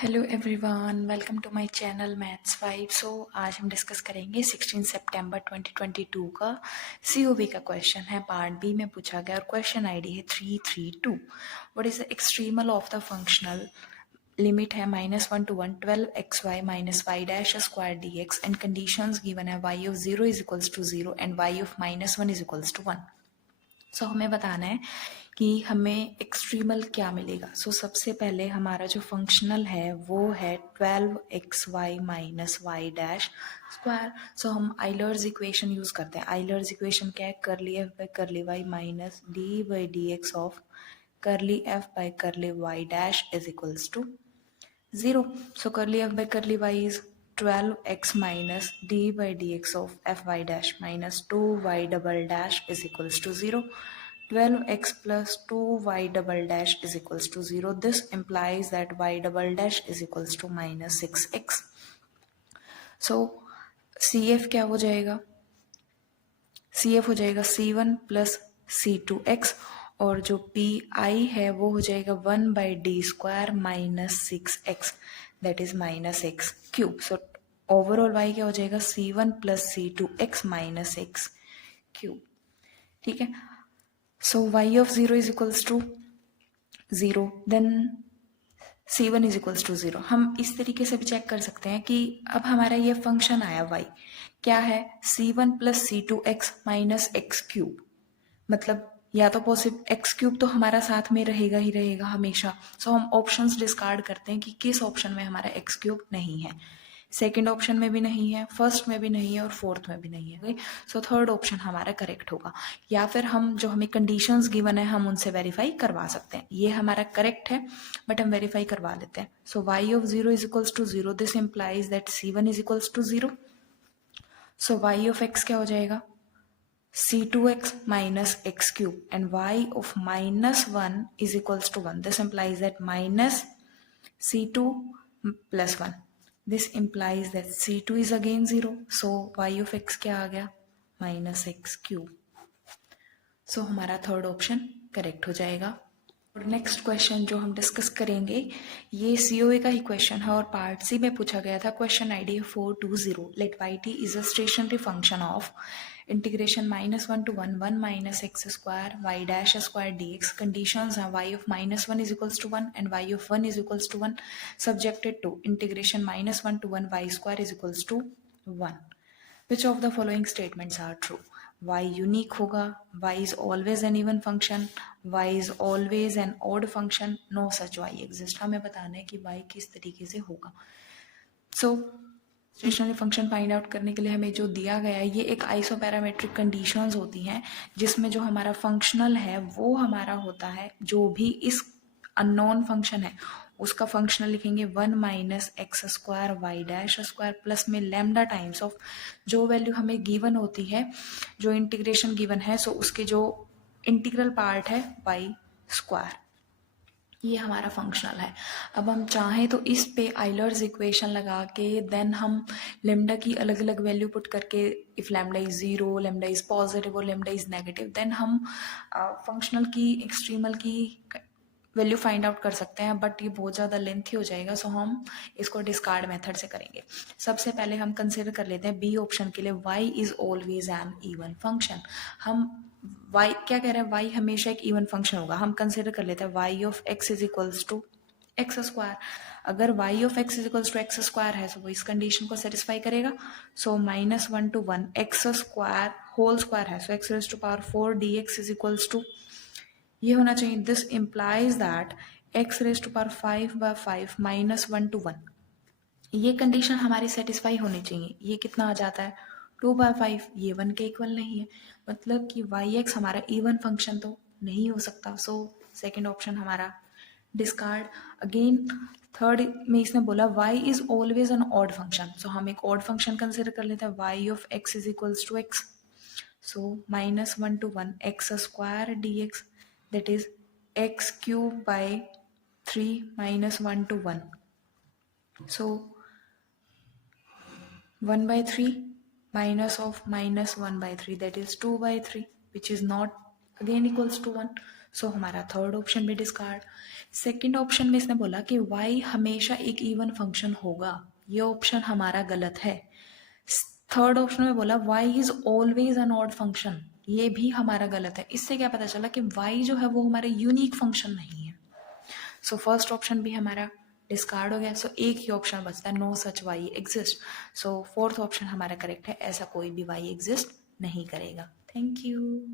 Hello everyone, welcome to my channel maths vibe. So आज हम discuss करेंगे 16 सितंबर 2022 का सीओबी का क्वेश्चन है। पार्ट बी में पूछा गया और क्वेश्चन आईडी है 332। What is the extremal of the functional? Limit है -1 to 1 12xy minus y dash square dx and conditions given है y of 0 is equals to 0 and y of -1 is equals to 1। So हमें बताना है कि हमें extremal क्या मिलेगा। सो सबसे पहले हमारा जो फंक्शनल है वो है 12xy minus y dash square. So हम आइलर्स इक्वेशन यूज करते हैं। आइलर्स इक्वेशन क्या है? Curly f by curly y minus d by d x of curly f by curly y dash is equals to 0. So curly f by curly y is 12x minus d by dx of fy dash minus 2y double dash is equals to 0. 12x plus 2y double dash is equals to 0. This implies that y double dash is equals to minus 6x. So CF क्या हो जाएगा? CF हो जाएगा C1 plus C2x और जो PI है वो हो जाएगा 1 by D square minus 6x that is minus x cube. So overall y क्या हो जाएगा? C1 plus C2x minus x cube. ठीक है। So y of 0 is equals to 0 then C1 is equals to 0। हम इस तरीके से भी चेक कर सकते हैं कि अब हमारा ये फंक्शन आया y क्या है? C1 plus C2x minus x cube. मतलब या तो पॉसिबल एक्स क्यूब तो हमारा साथ में रहेगा ही रहेगा हमेशा। सो हम ऑप्शंस डिस्कार्ड करते हैं कि किस ऑप्शन में हमारा एक्स क्यूब नहीं है। सेकंड ऑप्शन में भी नहीं है, फर्स्ट में भी नहीं है और फोर्थ में भी नहीं है। सो थर्ड ऑप्शन हमारा करेक्ट होगा। या फिर हम जो हमें कंडीशंस गिवन है हम उनसे वेरीफाई करवा सकते हैं। ये हमारा करेक्ट है बट हम वेरीफाई करवा लेते हैं। So y of 0 is equals to 0। This implies that C1 is equals to 0। So y of x क्या हो जाएगा? C2x minus x cube and y of minus 1 is equals to 1. This implies that minus C2 plus 1. This implies that C2 is again 0. So y of x क्या आ गया? Minus x cube. So हमारा third option correct हो जाएगा। और next question जो हम discuss करेंगे ये सीओए का ही क्वेश्चन है और पार्ट सी में पूछा गया था। क्वेश्चन आईडी है 420। Let y t is a stationary function of integration -1 to 1 1 minus x square y dash square d x. Conditions हैं y of -1 is equals to 1 and y of 1 is equals to 1 subjected to integration -1 to 1 y square is equals to 1। Which of the following statements are true? Y unique होगा, y is always an even function, y is always an odd function, no such y exist। हमें बताना है कि y किस तरीके से होगा। सो stationery function find out करने के लिए हमें जो दिया गया है ये एक आइसोपैरामेट्रिक कंडीशंस होती हैं जिसमें जो हमारा फंक्शनल है वो हमारा होता है जो भी इस अननोन फंक्शन है उसका फंक्शनल लिखेंगे 1 minus x square y dash square plus में लैम्डा टाइम्स ऑफ जो वैल्यू हमें गिवन होती है, जो इंटीग्रेशन गिवन है, सो उसके जो इंटीग्रल पार्ट है वाई स्क्वायर। ये हमारा फंक्शनल है। अब हम चाहें तो इस पे आइलर्स इक्वेशन लगा के देन हम लेमडा की अलग अलग वैल्यू पुट करके if lambda is 0, lambda is positive और लेमडा इज नेगेटिव देन हम फंक्शनल की एक्सट्रीमल की वैल्यू फाइंड आउट कर सकते हैं। बट ये बहुत ज़्यादा लेंथी हो जाएगा सो हम इसको डिस्कार्ड मेथड से करेंगे। सबसे पहले हम कंसिडर कर लेते हैं बी ऑप्शन के लिए y इज ऑलवेज एन इवन फंक्शन। हम y क्या कह रहे हैं? y हमेशा एक इवन फंक्शन होगा। हम कंसिडर कर लेते हैं y of x is equals to x square. अगर y of x is equals to x square है तो वो इस कंडीशन को सेटिस्फाई करेगा। So -1 to 1 x square whole square है so x raise to power 4 dx is equals to ये होना चाहिए। This implies that x raise to power 5/5 -1 to 1। ये कंडीशन हमारी सेटिस्फाई होनी चाहिए। ये कितना आ जाता है? 2/5। ये 1 के इक्वल नहीं है, मतलब कि वाई एक्स हमारा इवन फंक्शन तो नहीं हो सकता। सो सेकेंड ऑप्शन हमारा डिस्कार्ड। अगेन थर्ड में इसने बोला y इज always an odd function. So हम एक ऑड फंक्शन कंसिडर कर लेते हैं y of x is equals to x. So -1 to 1 x square dx that is x cube by 3 -1 to 1. So 1/3 minus of -1/3 that is 2/3 which is not again equals to 1. सो हमारा third option भी discard. Second option में इसने बोला कि y हमेशा एक even function होगा, ये ऑप्शन हमारा गलत है। थर्ड ऑप्शन में बोला y इज ऑलवेज एन ऑड फंक्शन, ये भी हमारा गलत है। इससे क्या पता चला कि y जो है वो हमारा यूनिक फंक्शन नहीं है। सो फर्स्ट ऑप्शन भी हमारा डिस्कार्ड हो गया। सो एक ही ऑप्शन बचता है, नो सच y एग्जिस्ट। सो फोर्थ ऑप्शन हमारा करेक्ट है, ऐसा कोई भी y एग्जिस्ट नहीं करेगा। Thank you.